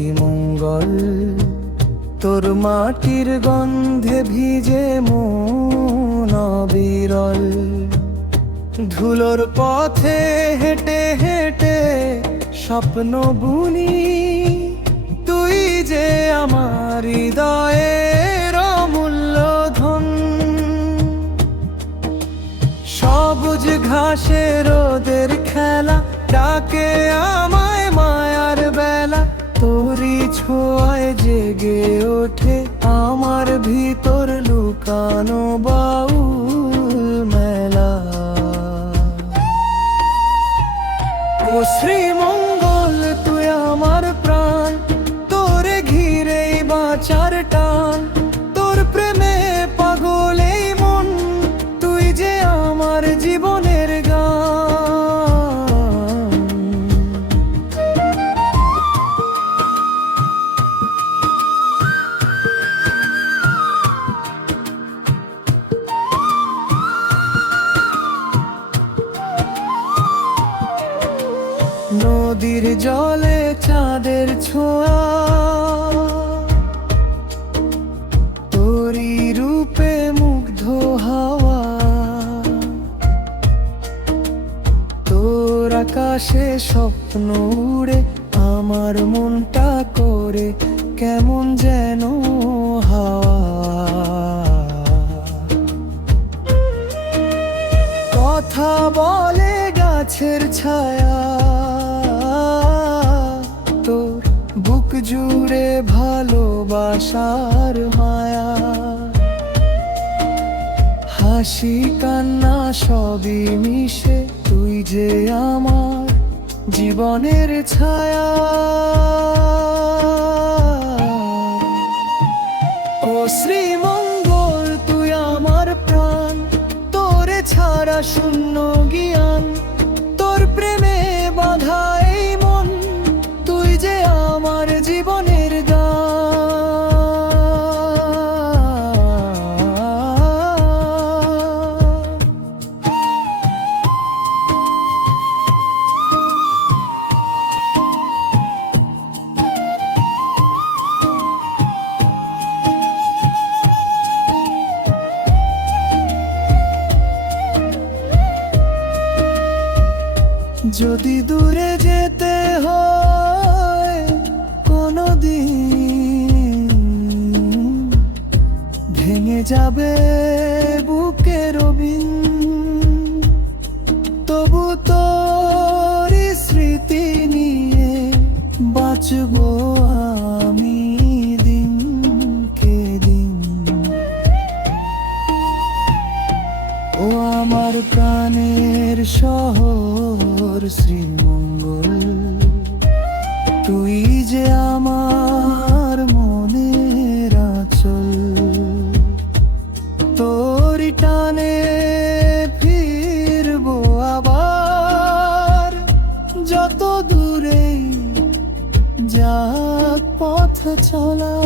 শ্রীমঙ্গল। তোর মাটির গন্ধে ভিজে মন অবিরল। ধুলোর পথে হেঁটে হেঁটে স্বপ্ন বুনি, তুই যে আমার হৃদয়ের অমূল্য ধন। সবুজ ঘাসে রোদের খেলা ডাকে আমায় মায়ার বেলা। তোরই ছোঁয়ায় জেগে ওঠে আমার ভিতর লুকানো বাউল মেলা। ও শ্রীমঙ্গল তুই আমার প্রাণ, তোরে ঘিরেই বাঁচার টান। তোর প্রেমে পাগল এই মন, তুই যে আমার জীবনের গান। নদীর জলে চাঁদের ছোঁয়া, তোরই রূপে মুগ্ধ হাওয়া। তোর আকাশে স্বপ্ন উড়ে আমার মনটা করে কেমন যেন হাওয়া। কথা বলে গাছের ছায়া, তোর বুক জুড়ে ভালোবাসার মায়া। হাসি কান্না সবই মিশে তুই যে আমার জীবনের ছায়া। ও শ্রীমঙ্গল তুই আমার প্রাণ, তোরে ছাড়া শূন্য জ্ঞান। তোর প্রেমে বাঁধা এই মন, তুই যে আমার জীবনের গান। যদি দূরে যেতে হয় কোনদিন, ভেঙে যাবে বুকের বিন, তবু তোর স্মৃতি নিয়ে বাঁচবো আমি দিনকে দিন। ও আমার প্রাণের শহর শ্রীমঙ্গল, তুই যে আমার মনের আঁচল। তোরই টানে ফিরবো আবার, যত দূরেই যাক পথ চলা।